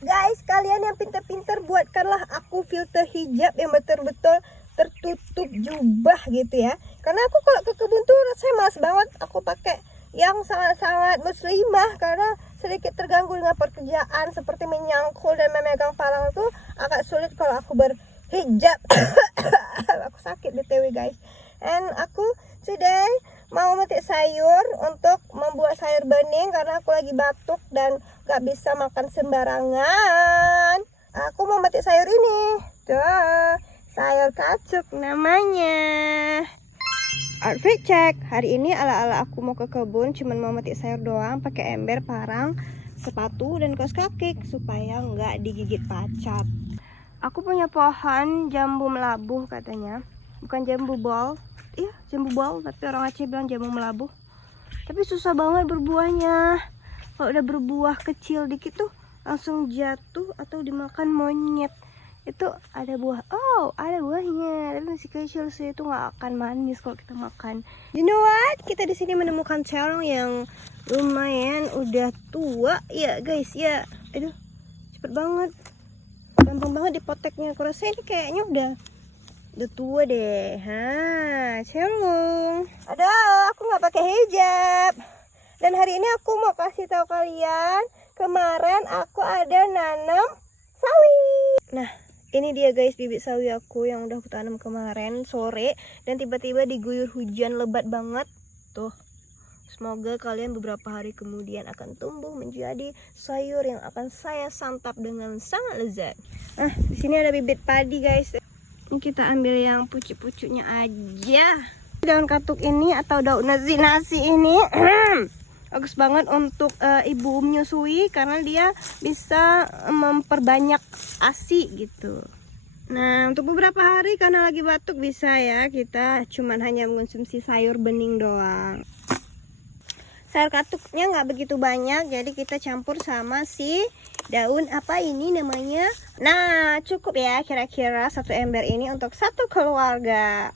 Guys, kalian yang pintar-pintar buatkanlah aku filter hijab yang betul-betul tertutup jubah gitu ya. Karena aku kalau ke kebun tuh rasanya malas banget aku pakai yang sangat-sangat muslimah, karena sedikit terganggu dengan pekerjaan seperti menyangkul dan memegang parang tuh agak sulit kalau aku berhijab. Aku sakit BTW guys. And aku today mau metik sayur untuk membuat sayur bening karena aku lagi batuk dan gak bisa makan sembarangan. Aku mau metik sayur ini. Tuh, sayur kacuk namanya. Outfit check. Hari ini ala-ala aku mau ke kebun, cuman mau metik sayur doang, pakai ember, parang, sepatu dan kaos kaki supaya nggak digigit pacat. Aku punya pohon jambu melabuh katanya, bukan jambu bol. Iya, jambu bol, tapi orang Aceh bilang jambu melabuh. Tapi susah banget berbuahnya. Kalau udah berbuah kecil dikit tuh langsung jatuh atau dimakan monyet. Itu ada buah, oh ada buahnya, tapi masih kecil sih, itu nggak akan manis kalau kita makan. You know what? Kita di sini menemukan terong yang lumayan udah tua ya guys ya. Aduh, cepet banget, gampang banget dipoteknya. Aku rasa ini kayaknya udah tua deh. Terong. Aduh, aku nggak pakai hijab. Dan hari ini aku mau kasih tahu kalian, kemarin aku ada nanam sawi. Nah, ini dia guys bibit sawi aku yang udah aku tanam kemarin sore dan tiba-tiba diguyur hujan lebat banget. Tuh. Semoga kalian beberapa hari kemudian akan tumbuh menjadi sayur yang akan saya santap dengan sangat lezat. Di sini ada bibit padi guys. Ini kita ambil yang pucuk-pucuknya aja. Daun katuk ini atau daun nasi ini bagus banget untuk ibu menyusui karena dia bisa memperbanyak ASI gitu. Nah, untuk beberapa hari karena lagi batuk bisa ya kita cuman hanya mengonsumsi sayur bening doang. Sayur katuknya nggak begitu banyak, jadi kita campur sama si daun apa ini namanya. Nah, cukup ya kira-kira satu ember ini untuk satu keluarga.